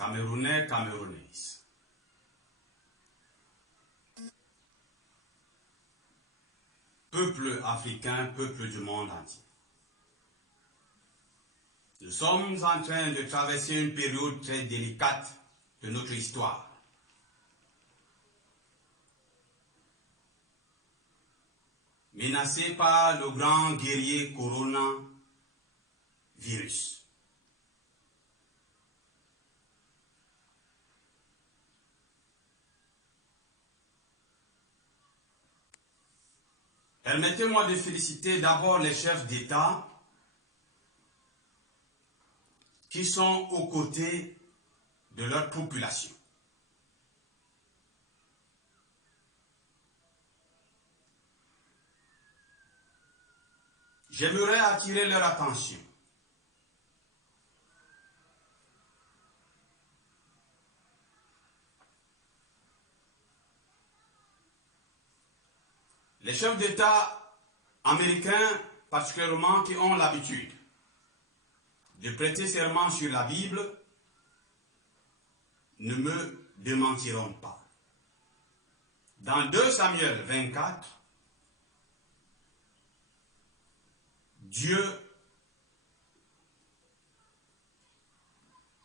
Camerounais, Camerounaises. Peuple africain, peuple du monde entier. Nous sommes en train de traverser une période très délicate de notre histoire. Menacé par le grand guerrier coronavirus. Permettez-moi de féliciter d'abord les chefs d'État qui sont aux côtés de leur population. J'aimerais attirer leur attention les chefs d'État américains, particulièrement, qui ont l'habitude de prêter serment sur la Bible, ne me démentiront pas. Dans 2 Samuel 24, Dieu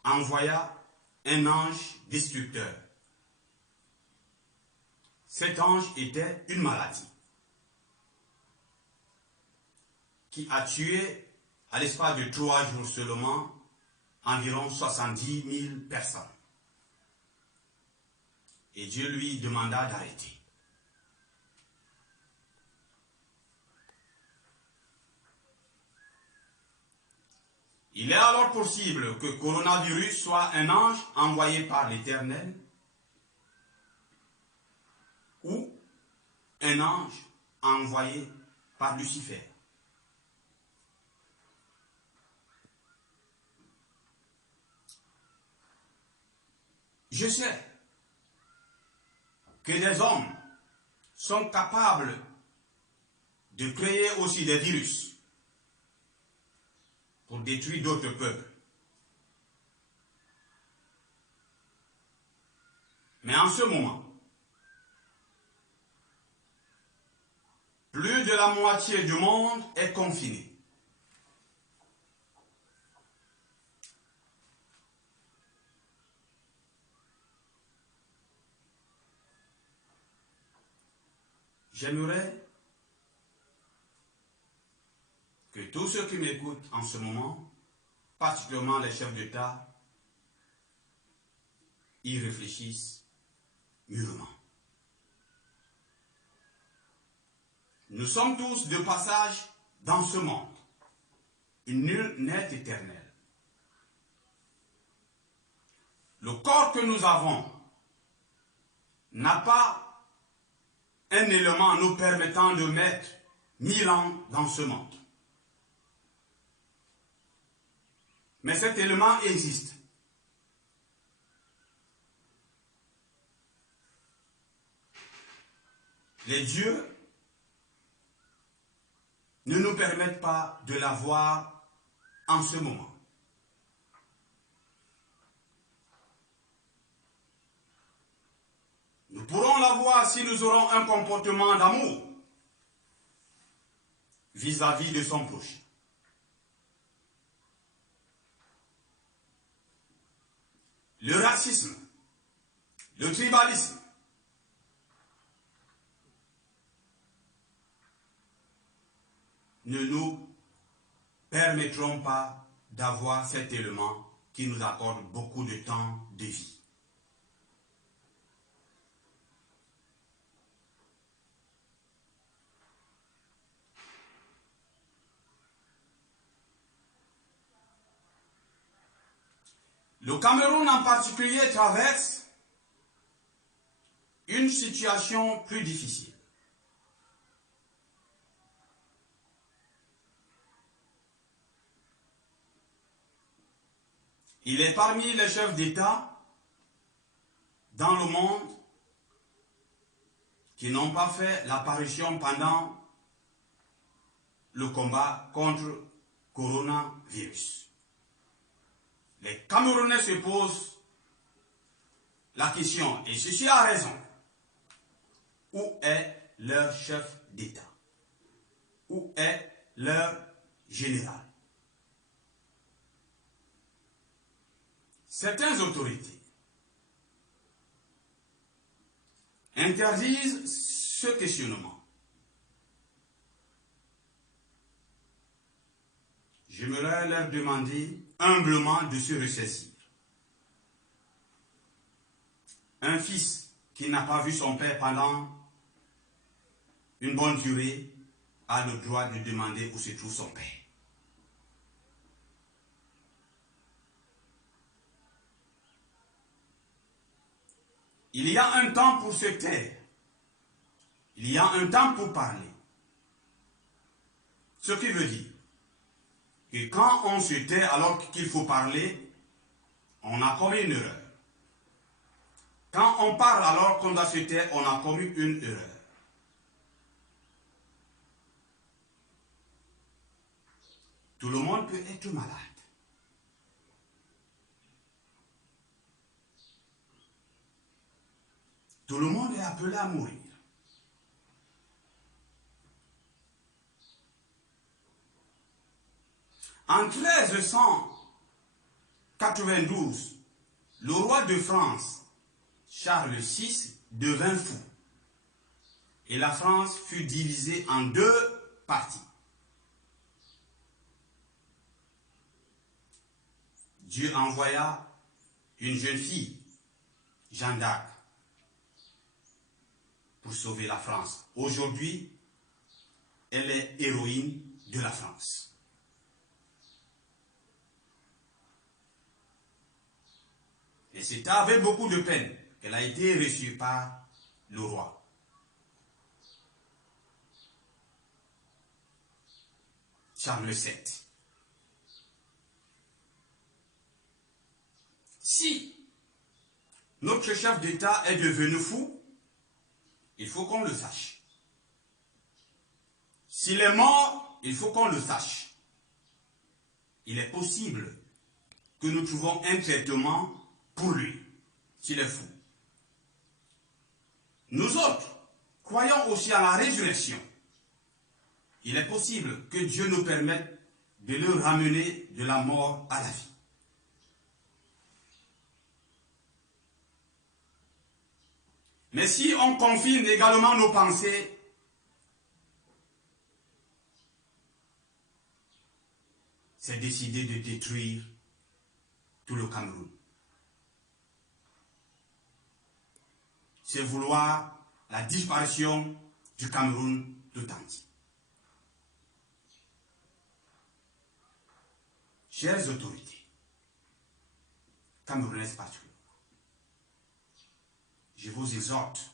envoya un ange destructeur. Cet ange était une maladie qui a tué, à l'espace de 3 jours seulement, environ 70 000 personnes. Et Dieu lui demanda d'arrêter. Il est alors possible que le coronavirus soit un ange envoyé par l'Éternel ou un ange envoyé par Lucifer. Je sais que les hommes sont capables de créer aussi des virus pour détruire d'autres peuples. Mais en ce moment, plus de la moitié du monde est confiné. J'aimerais que tous ceux qui m'écoutent en ce moment, particulièrement les chefs d'État, y réfléchissent mûrement. Nous sommes tous de passage dans ce monde. Nul n'est éternel. Le corps que nous avons n'a pas un élément nous permettant de mettre 1000 ans dans ce monde. Mais cet élément existe. Les dieux ne nous permettent pas de l'avoir en ce moment. Nous pourrons l'avoir si nous aurons un comportement d'amour vis-à-vis de son prochain. Le racisme, le tribalisme, ne nous permettront pas d'avoir cet élément qui nous accorde beaucoup de temps de vie. Le Cameroun en particulier traverse une situation plus difficile. Il est parmi les chefs d'État dans le monde qui n'ont pas fait l'apparition pendant le combat contre le coronavirus. Les Camerounais se posent la question, et ceci a raison, où est leur chef d'État? Où est leur général? Certaines autorités interdisent ce questionnement. J'aimerais leur demander humblement de se ressaisir. Un fils qui n'a pas vu son père pendant une bonne durée a le droit de demander où se trouve son père. Il y a un temps pour se taire. Il y a un temps pour parler. Ce qui veut dire que quand on se tait alors qu'il faut parler, on a commis une erreur. Quand on parle alors qu'on doit se taire, on a commis une erreur. Tout le monde peut être malade. Tout le monde est appelé à mourir. En 1392, le roi de France, Charles VI, devint fou. Et la France fut divisée en deux parties. Dieu envoya une jeune fille, Jeanne d'Arc, pour sauver la France. Aujourd'hui, elle est héroïne de la France. Et c'est avec beaucoup de peine qu'elle a été reçue par le roi. Charles VII. Si notre chef d'État est devenu fou, il faut qu'on le sache. S'il est mort, il faut qu'on le sache. Il est possible que nous trouvons un traitement pour lui, s'il est fou. Nous autres, croyons aussi à la résurrection. Il est possible que Dieu nous permette de le ramener de la mort à la vie. Mais si on confine également nos pensées, c'est décider de détruire tout le Cameroun. C'est vouloir la disparition du Cameroun tout entier. Chères autorités, camerounaises particulièrement, je vous exhorte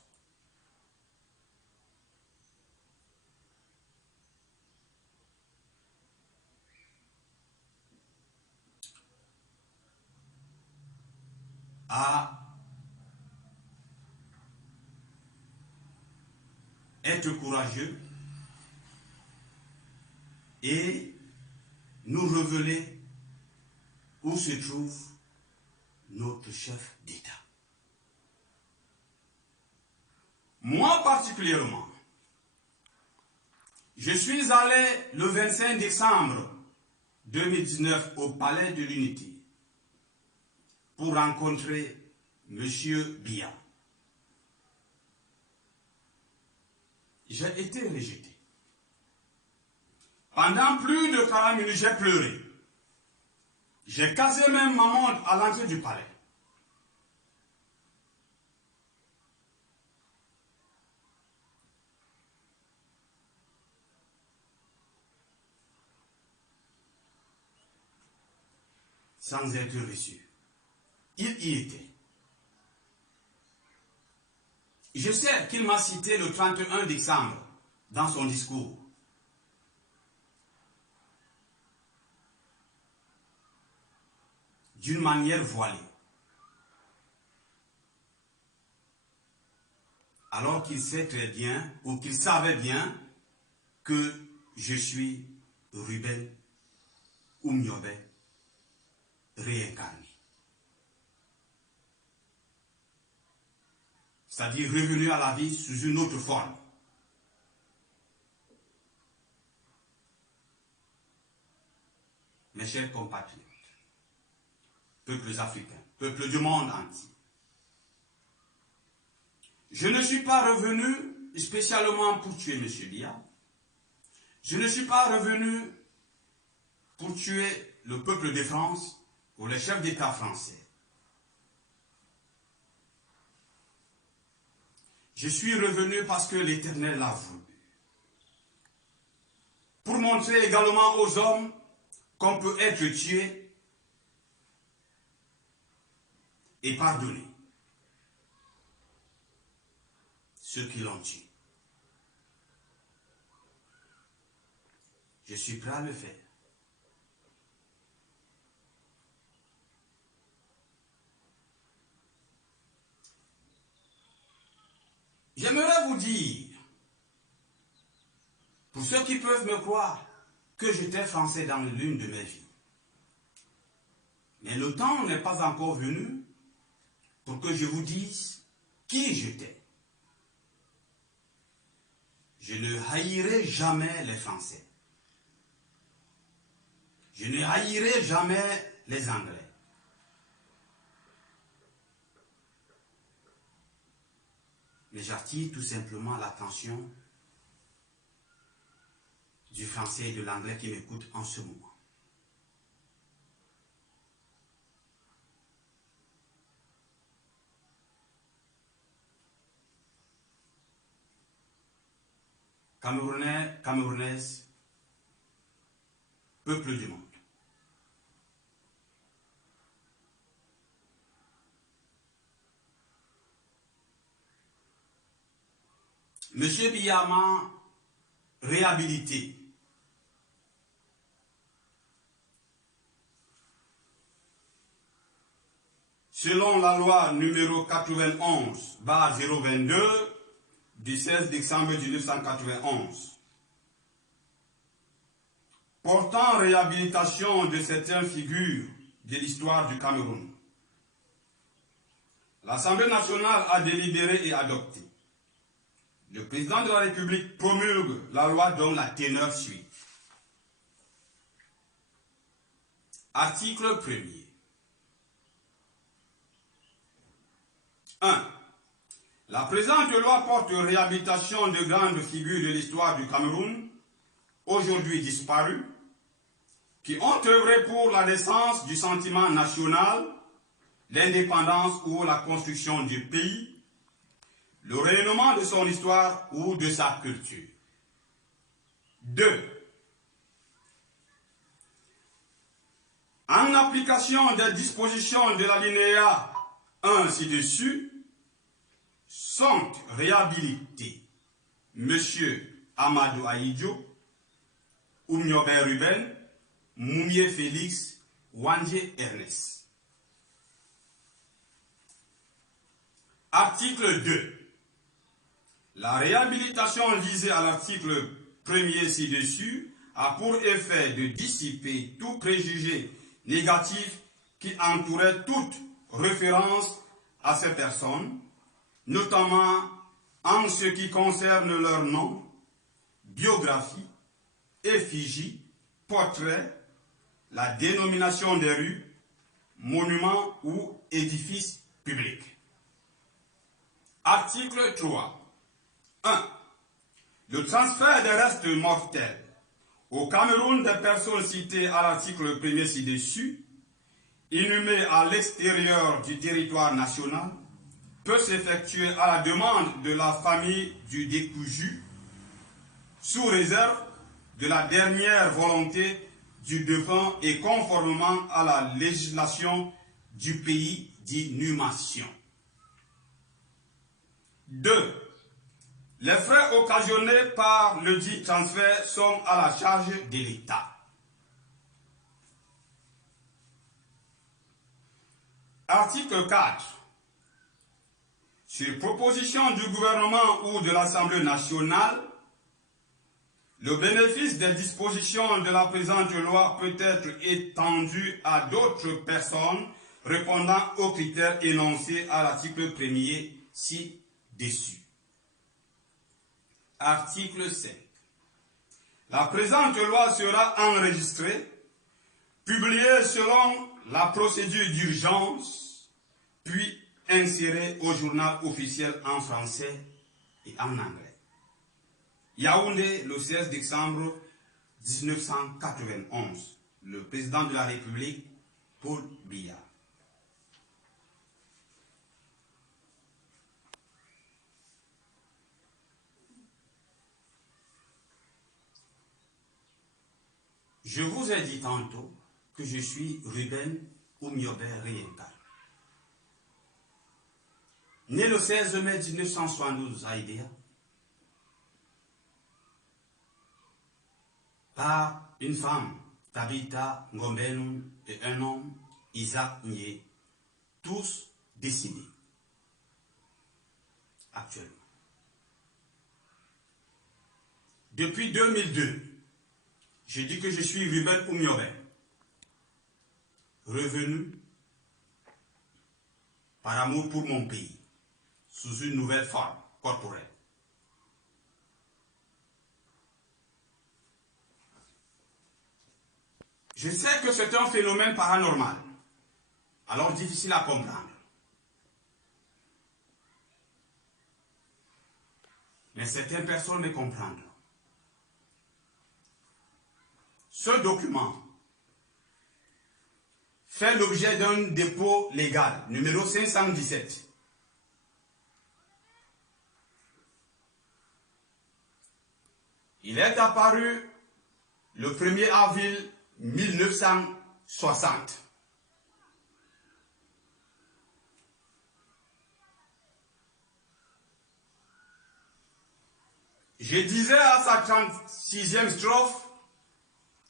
à être courageux et nous révéler où se trouve notre chef d'État. Moi particulièrement, je suis allé le 25 décembre 2019 au Palais de l'Unité pour rencontrer M. Biya. J'ai été rejeté. Pendant plus de 40 minutes, j'ai pleuré. J'ai cassé même ma montre à l'entrée du palais. Sans être reçu. Il y était. Je sais qu'il m'a cité le 31 décembre dans son discours. D'une manière voilée. Alors qu'il sait très bien, ou qu'il savait bien, que je suis Ruben Oumniobé réincarné. c'est-à-dire revenu à la vie sous une autre forme. Mes chers compatriotes, peuples africains, peuples du monde entier, je ne suis pas revenu spécialement pour tuer M. Biya. Je ne suis pas revenu pour tuer le peuple de France ou les chefs d'État français. Je suis revenu parce que l'Éternel l'a voulu. Pour montrer également aux hommes qu'on peut être tué et pardonner ceux qui l'ont tué. Je suis prêt à le faire. J'aimerais vous dire, pour ceux qui peuvent me croire, que j'étais français dans l'une de mes vies. Mais le temps n'est pas encore venu pour que je vous dise qui j'étais. Je ne haïrai jamais les Français. Je ne haïrai jamais les Anglais. Mais j'attire tout simplement l'attention du Français et de l'Anglais qui m'écoutent en ce moment. Camerounais, Camerounaises, peuple du monde. Monsieur Biya m'a réhabilité. Selon la loi numéro 91/022 du 16 décembre 1991, portant réhabilitation de certaines figures de l'histoire du Cameroun, l'Assemblée nationale a délibéré et adopté. Le président de la République promulgue la loi dont la teneur suit. Article 1er. 1. La présente loi porte réhabilitation de grandes figures de l'histoire du Cameroun, aujourd'hui disparues, qui ont œuvré pour la naissance du sentiment national, l'indépendance ou la construction du pays, le rayonnement de son histoire ou de sa culture. 2. En application des dispositions de l'alinéa 1 ci-dessus, sont réhabilités M. Amadou Ahidjo, Oumniobe Ruben, Moumie Félix, Wandje Ernest. Article 2. La réhabilitation lisée à l'article 1er ci-dessus a pour effet de dissiper tout préjugé négatif qui entourait toute référence à ces personnes, notamment en ce qui concerne leur nom, biographie, effigie, portrait, la dénomination des rues, monuments ou édifices publics. Article 3. 1. Le transfert des restes mortels au Cameroun des personnes citées à l'article 1er ci-dessus, inhumées à l'extérieur du territoire national, peut s'effectuer à la demande de la famille du décousu, sous réserve de la dernière volonté du défunt et conformément à la législation du pays d'inhumation. 2. Les frais occasionnés par le dit transfert sont à la charge de l'État. Article 4. Sur proposition du gouvernement ou de l'Assemblée nationale, le bénéfice des dispositions de la présente loi peut être étendu à d'autres personnes répondant aux critères énoncés à l'article 1er ci dessus. Article 5. La présente loi sera enregistrée, publiée selon la procédure d'urgence, puis insérée au journal officiel en français et en anglais. Yaoundé, le 16 décembre 1991. Le président de la République, Paul Biya. Je vous ai dit tantôt que je suis Ruben Oumiobe Rienka. Né le 16 mai 1972 à Idéa, par une femme, Tabitha Ngombenu, et un homme, Isaac Nye, tous décédés actuellement. Depuis 2002, je dis que je suis Ruben Oumiobe, revenu par amour pour mon pays, sous une nouvelle forme corporelle. Je sais que c'est un phénomène paranormal, alors difficile à comprendre. Mais certaines personnes me comprennent. Ce document fait l'objet d'un dépôt légal, numéro 517. Il est apparu le 1er avril 1960. Je disais à sa 36e strophe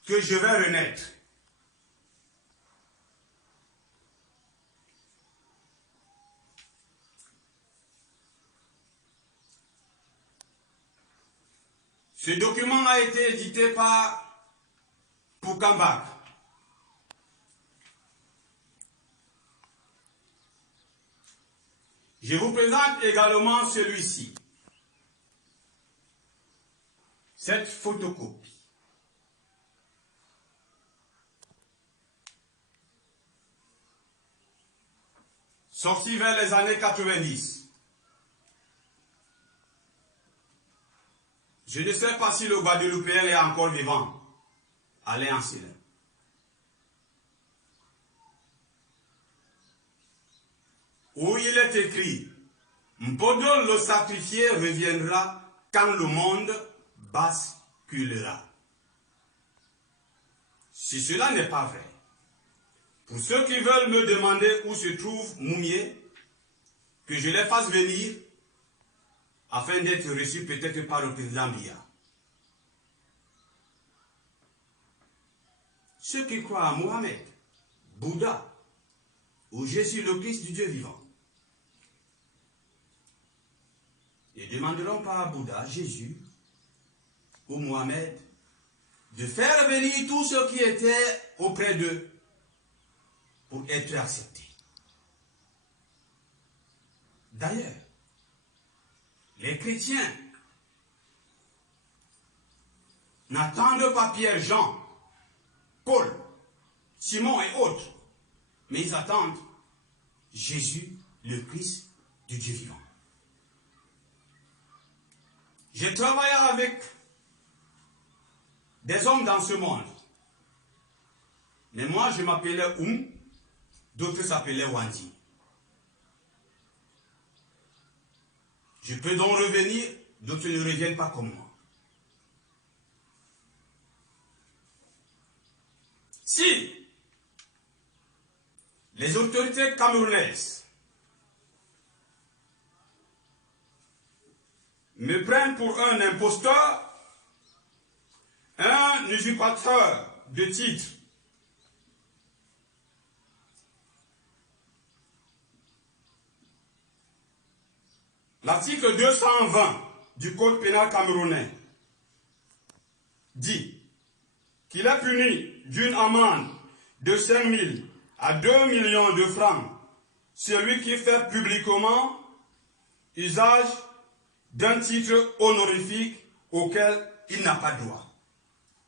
que je vais renaître. Ce document a été édité par Poukambak. Je vous présente également celui-ci. Cette photocopie. Sorti vers les années 90. Je ne sais pas si le Guadeloupéen est encore vivant. Allez en silence. Où il est écrit, Mpodon le sacrifié reviendra quand le monde basculera. Si cela n'est pas vrai, pour ceux qui veulent me demander où se trouve Moumié, que je les fasse venir, afin d'être reçu peut-être par le président Biya. Ceux qui croient à Mohamed, Bouddha ou Jésus le Christ du Dieu vivant, ne demanderont pas à Bouddha, Jésus ou Mohamed de faire venir tous ceux qui étaient auprès d'eux pour être acceptés. D'ailleurs, les chrétiens n'attendent pas Pierre, Jean, Paul, Simon et autres, mais ils attendent Jésus, le Christ du Dieu vivant. J'ai travaillé avec des hommes dans ce monde, mais moi je m'appelais d'autres s'appelaient Wandi. Je peux donc revenir, d'autres ne reviennent pas comme moi. Si les autorités camerounaises me prennent pour un imposteur, un usurpateur de titre, l'article 220 du Code pénal camerounais dit qu'il est puni d'une amende de 5 000 à 2 millions de francs celui qui fait publiquement usage d'un titre honorifique auquel il n'a pas droit,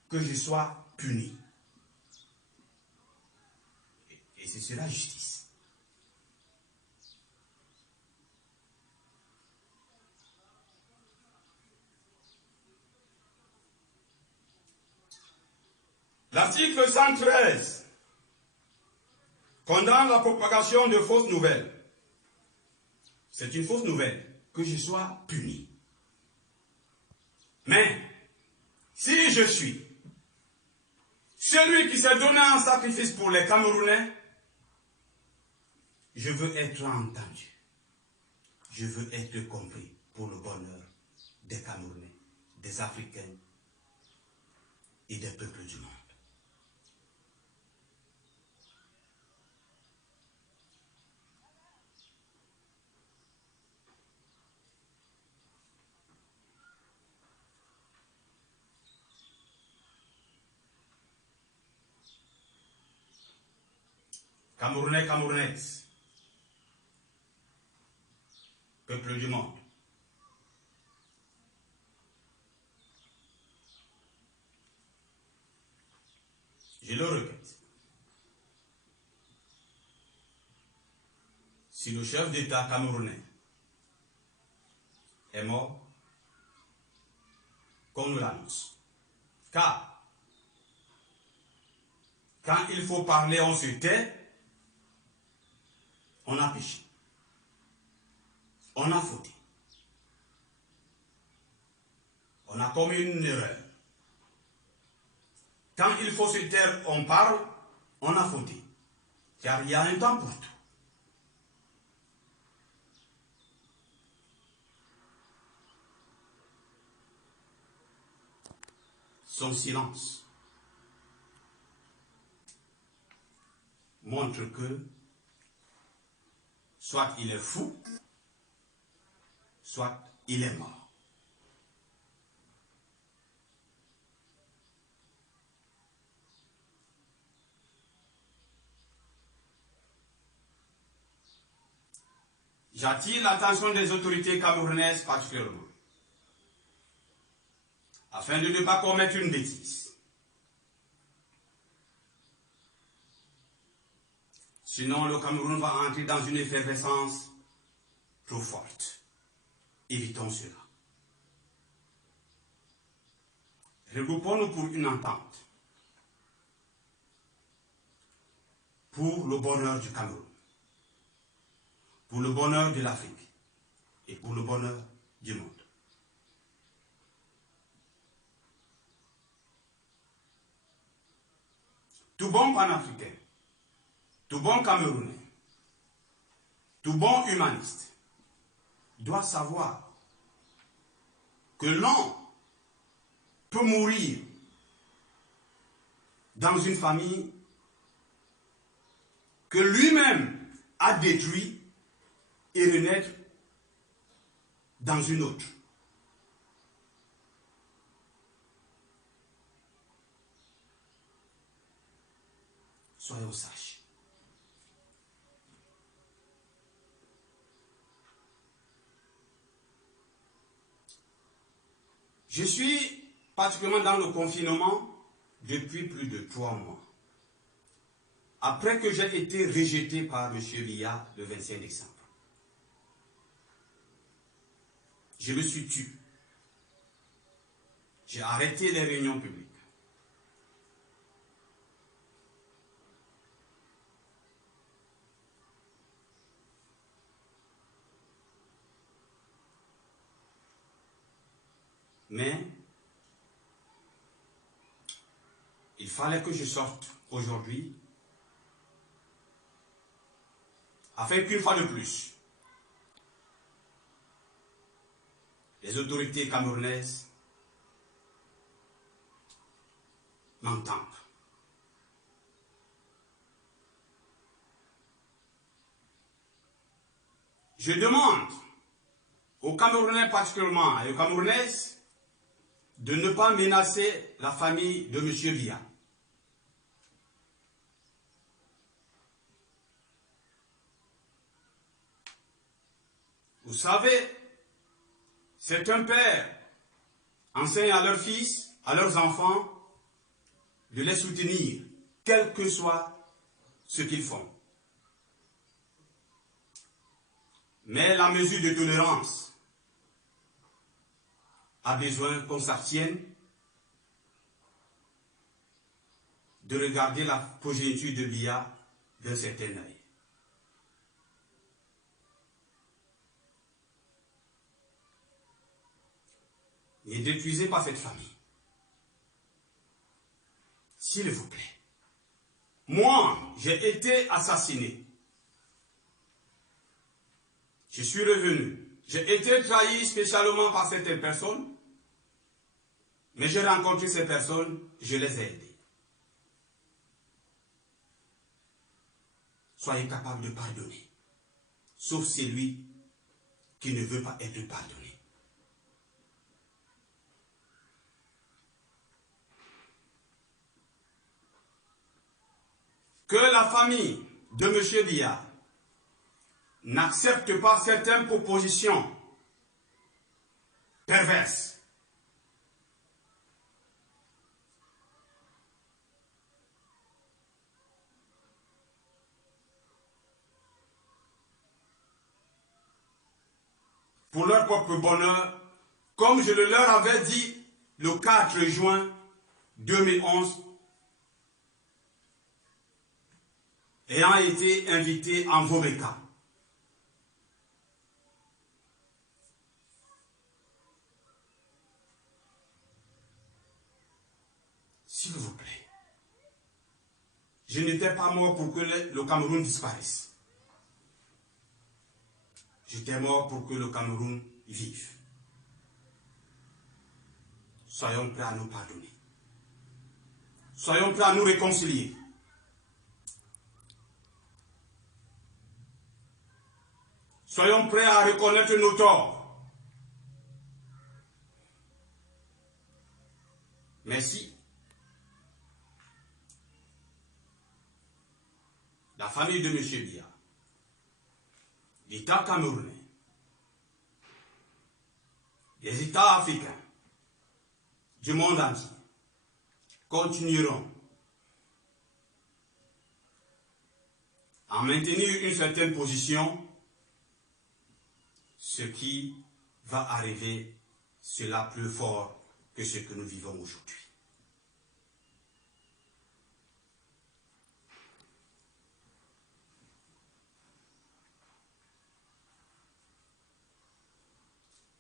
que je sois puni. Et c'est cela la justice. L'article 113 condamne la propagation de fausses nouvelles. C'est une fausse nouvelle, que je sois puni. Mais, si je suis celui qui s'est donné un sacrifice pour les Camerounais, je veux être entendu. Je veux être compris pour le bonheur des Camerounais, des Africains et des peuples du monde. Camerounais, Camerounaises, peuple du monde. Je le répète. Si le chef d'État camerounais est mort, qu'on nous l'annonce. Car, quand il faut parler, on se tait, on a péché. On a fauté. On a commis une erreur. Quand il faut se taire, on parle, on a fauté. Car il y a un temps pour tout. Son silence montre que soit il est fou, soit il est mort. J'attire l'attention des autorités camerounaises particulièrement, afin de ne pas commettre une bêtise. Sinon, le Cameroun va entrer dans une effervescence trop forte. Évitons cela. Regroupons-nous pour une entente, pour le bonheur du Cameroun, pour le bonheur de l'Afrique et pour le bonheur du monde. Tout bon panafricain, tout bon Camerounais, tout bon humaniste doit savoir que l'on peut mourir dans une famille que lui-même a détruit et renaître dans une autre. Soyons sages. Je suis particulièrement dans le confinement depuis plus de 3 mois. Après que j'ai été rejeté par M. Biya le 25 décembre. Je me suis tué. J'ai arrêté les réunions publiques. Mais il fallait que je sorte aujourd'hui afin qu'une fois de plus, les autorités camerounaises m'entendent. Je demande aux Camerounais particulièrement et aux Camerounaises de ne pas menacer la famille de M. Biya. Vous savez, certains pères enseignent à leurs fils, à leurs enfants, de les soutenir, quel que soit ce qu'ils font. Mais la mesure de tolérance a besoin qu'on s'abstienne de regarder la progéniture de Biya d'un certain œil. Ne détruisez pas cette famille. S'il vous plaît. Moi, j'ai été assassiné. Je suis revenu. J'ai été trahi spécialement par certaines personnes, mais j'ai rencontré ces personnes, je les ai aidées. Soyez capable de pardonner, sauf celui qui ne veut pas être pardonné. Que la famille de M. Biya n'accepte pas certaines propositions perverses. Pour leur propre bonheur, comme je le leur avais dit le 4 juin 2011, ayant été invité en Voméka. S'il vous plaît, je n'étais pas mort pour que le Cameroun disparaisse. J'étais mort pour que le Cameroun vive. Soyons prêts à nous pardonner. Soyons prêts à nous réconcilier. Soyons prêts à reconnaître nos torts. Merci. La famille de M. Biya, l'État camerounais, les États africains, du monde entier, continueront à maintenir une certaine position. Ce qui va arriver sera plus fort que ce que nous vivons aujourd'hui.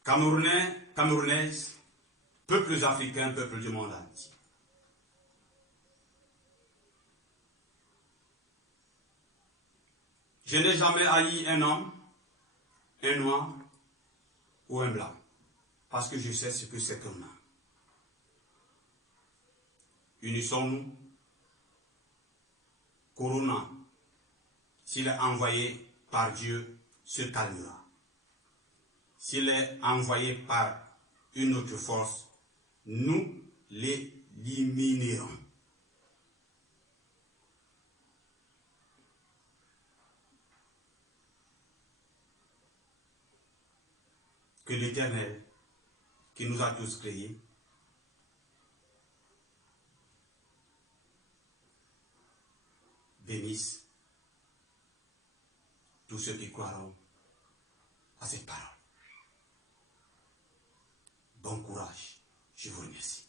Camerounais, Camerounaises, peuples africains, peuples du monde entier. Je n'ai jamais haï un homme, un noir ou un blanc, parce que je sais ce que c'est qu'un homme. Unissons-nous. Corona, s'il est envoyé par Dieu, se calmera. S'il est envoyé par une autre force, nous l'éliminerons. Que l'Éternel, qui nous a tous créés, bénisse tous ceux qui croiront à cette parole. Bon courage, je vous remercie.